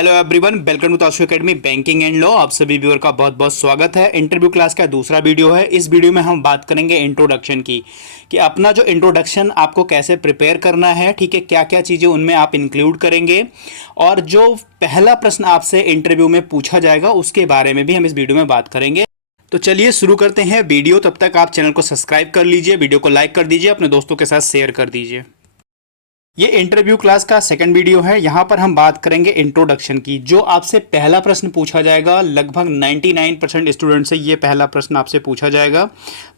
Hello everyone, welcome to Tashu academy banking and law. आप सभी viewer का बहुत बहुत स्वागत है। इंटरव्यू क्लास का दूसरा वीडियो है। इस वीडियो में हम बात करेंगे इंट्रोडक्शन की, कि अपना जो इंट्रोडक्शन आपको कैसे प्रिपेयर करना है, ठीक है, क्या क्या चीज़ें उनमें आप इंक्लूड करेंगे, और जो पहला प्रश्न आपसे इंटरव्यू में पूछा जाएगा उसके बारे में भी हम इस वीडियो में बात करेंगे। तो चलिए शुरू करते हैं वीडियो। तब तक आप चैनल को सब्सक्राइब कर लीजिए, वीडियो को लाइक कर दीजिए, अपने दोस्तों के साथ शेयर कर दीजिए। ये इंटरव्यू क्लास का सेकंड वीडियो है। यहाँ पर हम बात करेंगे इंट्रोडक्शन की। जो आपसे पहला प्रश्न पूछा जाएगा, लगभग 99% स्टूडेंट से ये पहला प्रश्न आपसे पूछा जाएगा,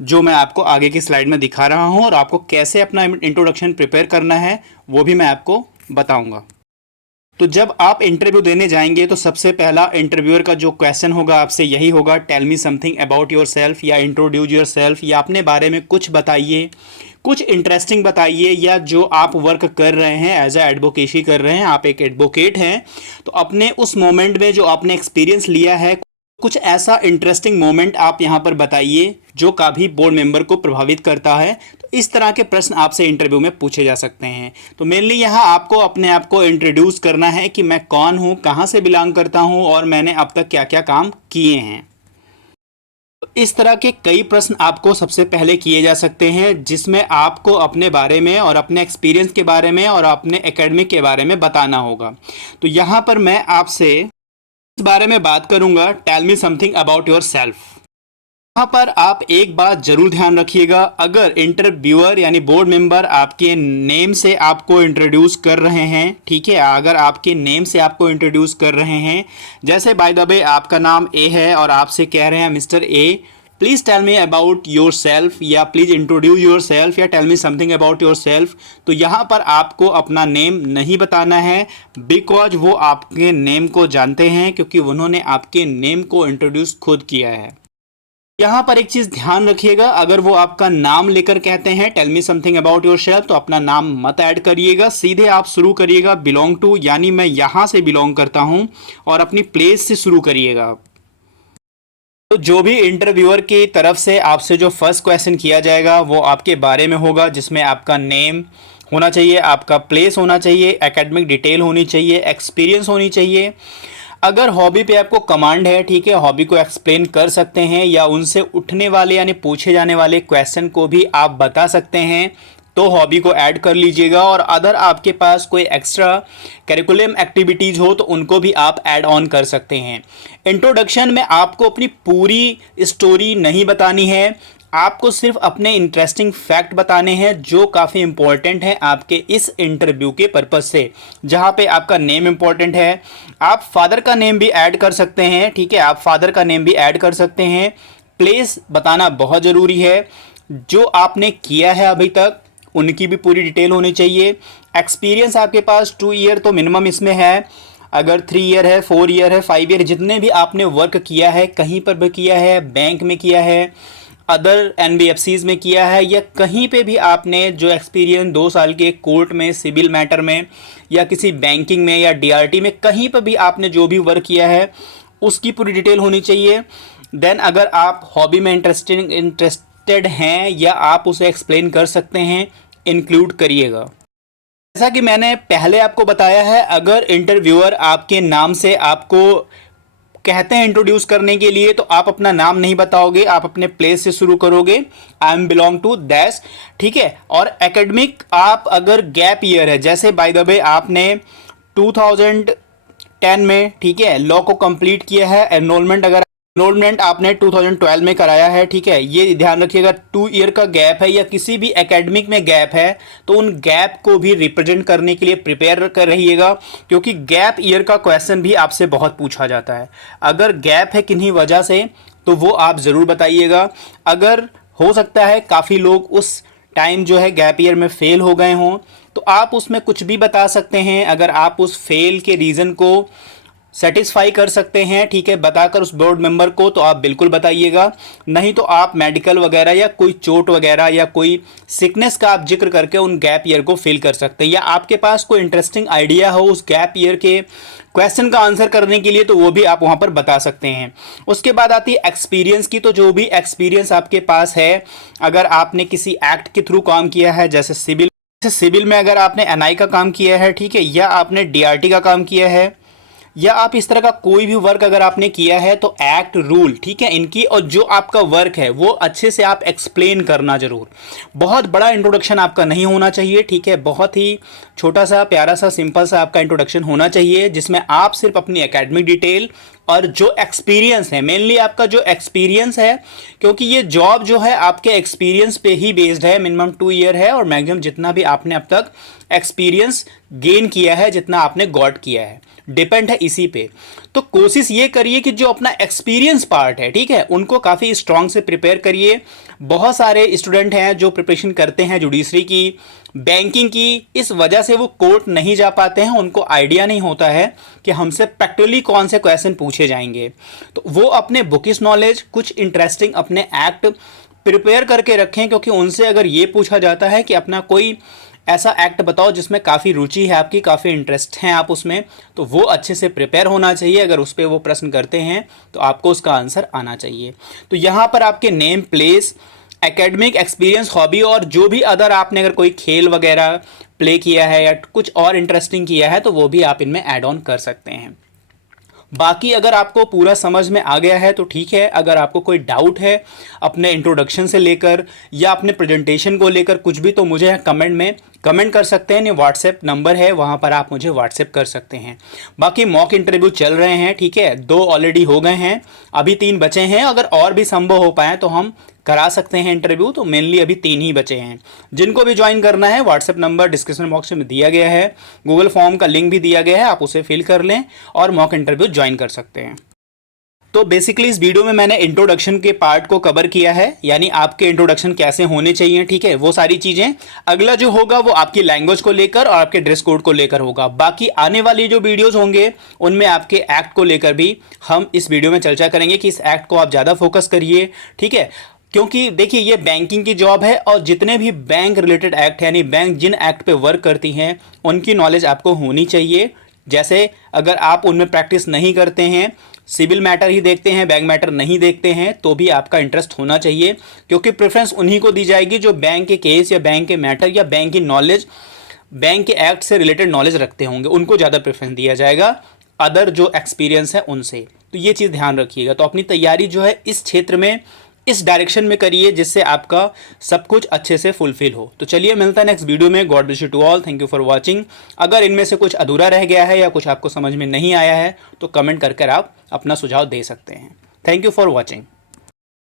जो मैं आपको आगे की स्लाइड में दिखा रहा हूँ, और आपको कैसे अपना इंट्रोडक्शन प्रिपेयर करना है वो भी मैं आपको बताऊँगा। तो जब आप इंटरव्यू देने जाएंगे तो सबसे पहला इंटरव्यूअर का जो क्वेश्चन होगा आपसे यही होगा, tell me something about yourself, या इंट्रोड्यूस योर सेल्फ, या अपने बारे में कुछ बताइए, कुछ इंटरेस्टिंग बताइए, या जो आप वर्क कर रहे हैं एज ए एडवोकेसी कर रहे हैं, आप एक एडवोकेट हैं, तो अपने उस मोमेंट में जो आपने एक्सपीरियंस लिया है, कुछ ऐसा इंटरेस्टिंग मोमेंट आप यहाँ पर बताइए जो काफ़ी बोर्ड मेंबर को प्रभावित करता है। तो इस तरह के प्रश्न आपसे इंटरव्यू में पूछे जा सकते हैं। तो मेनली यहाँ आपको अपने आप को इंट्रोड्यूस करना है कि मैं कौन हूँ, कहाँ से बिलोंग करता हूँ, और मैंने अब तक क्या क्या काम किए हैं। इस तरह के कई प्रश्न आपको सबसे पहले किए जा सकते हैं, जिसमें आपको अपने बारे में और अपने एक्सपीरियंस के बारे में और अपने एकेडमिक के बारे में बताना होगा। तो यहाँ पर मैं आपसे इस बारे में बात करूँगा, tell me something about yourself. यहाँ पर आप एक बात जरूर ध्यान रखिएगा, अगर इंटरव्यूअर यानी बोर्ड मेंबर आपके नेम से आपको इंट्रोड्यूस कर रहे हैं, ठीक है, अगर आपके नेम से आपको इंट्रोड्यूस कर रहे हैं, जैसे बाय द वे आपका नाम ए है और आपसे कह रहे हैं mister A, please tell me about yourself, या प्लीज़ इंट्रोड्यूस योर सेल्फ, या tell me something about yourself, तो यहाँ पर आपको अपना नेम नहीं बताना है, बिकॉज वो आपके नेम को जानते हैं, क्योंकि उन्होंने आपके नेम को इंट्रोड्यूस खुद किया है। यहाँ पर एक चीज़ ध्यान रखिएगा, अगर वो आपका नाम लेकर कहते हैं tell me something about yourself, तो अपना नाम मत ऐड करिएगा, सीधे आप शुरू करिएगा बिलोंग टू, यानी मैं यहाँ से बिलोंग करता हूँ, और अपनी प्लेस से शुरू करिएगा। तो जो भी इंटरव्यूअर की तरफ से आपसे जो फर्स्ट क्वेश्चन किया जाएगा वो आपके बारे में होगा, जिसमें आपका नेम होना चाहिए, आपका प्लेस होना चाहिए, एकेडमिक डिटेल होनी चाहिए, एक्सपीरियंस होनी चाहिए। अगर हॉबी पे आपको कमांड है, ठीक है, हॉबी को एक्सप्लेन कर सकते हैं, या उनसे उठने वाले यानी पूछे जाने वाले क्वेश्चन को भी आप बता सकते हैं, तो हॉबी को ऐड कर लीजिएगा। और अदर आपके पास कोई एक्स्ट्रा करिकुलम एक्टिविटीज़ हो तो उनको भी आप ऐड ऑन कर सकते हैं। इंट्रोडक्शन में आपको अपनी पूरी स्टोरी नहीं बतानी है, आपको सिर्फ अपने इंटरेस्टिंग फैक्ट बताने हैं जो काफ़ी इंपॉर्टेंट हैं आपके इस इंटरव्यू के पर्पज़ से। जहाँ पे आपका नेम इंपॉर्टेंट है, आप फादर का नेम भी ऐड कर सकते हैं, ठीक है, आप फादर का नेम भी ऐड कर सकते हैं। प्लेस बताना बहुत ज़रूरी है, जो आपने किया है अभी तक उनकी भी पूरी डिटेल होनी चाहिए। एक्सपीरियंस आपके पास 2 ईयर तो मिनिमम इसमें है, अगर 3 ईयर है, 4 ईयर है, 5 ईयर, जितने भी आपने वर्क किया है, कहीं पर भी किया है, बैंक में किया है, अदर एनबीएफसीज में किया है, या कहीं पे भी आपने जो एक्सपीरियंस 2 साल के कोर्ट में, सिविल मैटर में, या किसी बैंकिंग में, या डीआरटी में, कहीं पर भी आपने जो भी वर्क किया है उसकी पूरी डिटेल होनी चाहिए। देन अगर आप हॉबी में इंटरेस्टेड हैं या आप उसे एक्सप्लेन कर सकते हैं, इंक्लूड करिएगा। जैसा कि मैंने पहले आपको बताया है, अगर इंटरव्यूअर आपके नाम से आपको कहते हैं इंट्रोड्यूस करने के लिए, तो आप अपना नाम नहीं बताओगे, आप अपने प्लेस से शुरू करोगे, आई एम बिलोंग टू दैस, ठीक है। और एकेडमिक आप अगर गैप ईयर है, जैसे बाय द वे आपने 2010 में, ठीक है, लॉ को कंप्लीट किया है, एनरोलमेंट आपने 2012 में कराया है, ठीक है, ये ध्यान रखिएगा। 2 ईयर का गैप है या किसी भी एकेडमिक में गैप है, तो उन गैप को भी रिप्रेजेंट करने के लिए प्रिपेयर कर रहिएगा, क्योंकि गैप ईयर का क्वेश्चन भी आपसे बहुत पूछा जाता है। अगर गैप है किन्हीं वजह से तो वो आप ज़रूर बताइएगा। अगर हो सकता है काफ़ी लोग उस टाइम जो है गैप ईयर में फेल हो गए हों, तो आप उसमें कुछ भी बता सकते हैं। अगर आप उस फेल के रीज़न को सेटिस्फाई कर सकते हैं, ठीक है, बताकर उस बोर्ड मेंबर को, तो आप बिल्कुल बताइएगा। नहीं तो आप मेडिकल वगैरह या कोई चोट वगैरह या कोई सिकनेस का आप जिक्र करके उन गैप ईयर को फिल कर सकते हैं, या आपके पास कोई इंटरेस्टिंग आइडिया हो उस गैप ईयर के क्वेश्चन का आंसर करने के लिए, तो वो भी आप वहाँ पर बता सकते हैं। उसके बाद आती है एक्सपीरियंस की। तो जो भी एक्सपीरियंस आपके पास है, अगर आपने किसी एक्ट के थ्रू काम किया है, जैसे सिविल में अगर आपने एनआई का काम किया है, ठीक है, या आपने डीआरटी का काम किया है, या आप इस तरह का कोई भी वर्क अगर आपने किया है तो एक्ट रूल, ठीक है, इनकी, और जो आपका वर्क है वो अच्छे से आप एक्सप्लेन करना जरूर। बहुत बड़ा इंट्रोडक्शन आपका नहीं होना चाहिए, ठीक है, बहुत ही छोटा सा प्यारा सा सिंपल सा आपका इंट्रोडक्शन होना चाहिए, जिसमें आप सिर्फ अपनी एकेडमिक डिटेल और जो एक्सपीरियंस है, मेनली आपका जो एक्सपीरियंस है, क्योंकि ये जॉब जो है आपके एक्सपीरियंस पे ही बेस्ड है, मिनिमम 2 ईयर है, और मैक्सिमम जितना भी आपने अब तक एक्सपीरियंस गेन किया है, जितना आपने गॉट किया है, डिपेंड है इसी पे। तो कोशिश ये करिए कि जो अपना एक्सपीरियंस पार्ट है, ठीक है, उनको काफ़ी स्ट्रांग से प्रिपेयर करिए। बहुत सारे स्टूडेंट हैं जो प्रिपरेशन करते हैं जुडिशरी की, बैंकिंग की, इस वजह से वो कोर्ट नहीं जा पाते हैं, उनको आइडिया नहीं होता है कि हमसे प्रैक्टिकली कौन से क्वेश्चन पूछे जाएंगे। तो वो अपने बुकिश नॉलेज, कुछ इंटरेस्टिंग अपने एक्ट प्रिपेयर करके रखें, क्योंकि उनसे अगर ये पूछा जाता है कि अपना कोई ऐसा एक्ट बताओ जिसमें काफ़ी रुचि है आपकी, काफ़ी इंटरेस्ट हैं आप उसमें, तो वो अच्छे से प्रिपेयर होना चाहिए। अगर उस पर वो प्रश्न करते हैं तो आपको उसका आंसर आना चाहिए। तो यहाँ पर आपके name, place, academic experience, hobby, और जो भी अदर आपने अगर कोई खेल वगैरह प्ले किया है या कुछ और इंटरेस्टिंग किया है तो वो भी आप इनमें ऐड ऑन कर सकते हैं। बाकी अगर आपको पूरा समझ में आ गया है तो ठीक है। अगर आपको कोई डाउट है अपने इंट्रोडक्शन से लेकर या अपने प्रेजेंटेशन को लेकर कुछ भी, तो मुझे कमेंट में कमेंट कर सकते हैं। व्हाट्सएप नंबर है, वहाँ पर आप मुझे व्हाट्सएप कर सकते हैं। बाकी मॉक इंटरव्यू चल रहे हैं, ठीक है, 2 ऑलरेडी हो गए हैं, अभी 3 बचे हैं। अगर और भी संभव हो पाए तो हम करा सकते हैं इंटरव्यू, तो मेनली अभी 3 ही बचे हैं। जिनको भी ज्वाइन करना है, व्हाट्सएप नंबर डिस्क्रिप्शन बॉक्स में दिया गया है, गूगल फॉर्म का लिंक भी दिया गया है, आप उसे फिल कर लें और मॉक इंटरव्यू ज्वाइन कर सकते हैं। तो बेसिकली इस वीडियो में मैंने इंट्रोडक्शन के पार्ट को कवर किया है, यानी आपके इंट्रोडक्शन कैसे होने चाहिए, ठीक है, वो सारी चीज़ें। अगला जो होगा वो आपकी लैंग्वेज को लेकर और आपके ड्रेस कोड को लेकर होगा। बाकी आने वाली जो वीडियोस होंगे उनमें आपके एक्ट को लेकर भी हम इस वीडियो में चर्चा करेंगे कि इस एक्ट को आप ज़्यादा फोकस करिए, ठीक है, क्योंकि देखिए ये बैंकिंग की जॉब है और जितने भी बैंक रिलेटेड एक्ट, यानी बैंक जिन एक्ट पे वर्क करती हैं उनकी नॉलेज आपको होनी चाहिए। जैसे अगर आप उनमें प्रैक्टिस नहीं करते हैं, सिविल मैटर ही देखते हैं, बैंक मैटर नहीं देखते हैं, तो भी आपका इंटरेस्ट होना चाहिए, क्योंकि प्रेफरेंस उन्हीं को दी जाएगी जो बैंक के केस या बैंक के मैटर या बैंक की नॉलेज, बैंक के एक्ट से रिलेटेड नॉलेज रखते होंगे, उनको ज़्यादा प्रेफरेंस दिया जाएगा अदर जो एक्सपीरियंस है उनसे। तो ये चीज़ ध्यान रखिएगा। तो अपनी तैयारी जो है इस क्षेत्र में, इस डायरेक्शन में करिए, जिससे आपका सब कुछ अच्छे से फुलफिल हो। तो चलिए मिलता है नेक्स्ट वीडियो में। God bless you to all, thank you for watching. अगर इनमें से कुछ अधूरा रह गया है या कुछ आपको समझ में नहीं आया है तो कमेंट कर आप अपना सुझाव दे सकते हैं। Thank you for watching.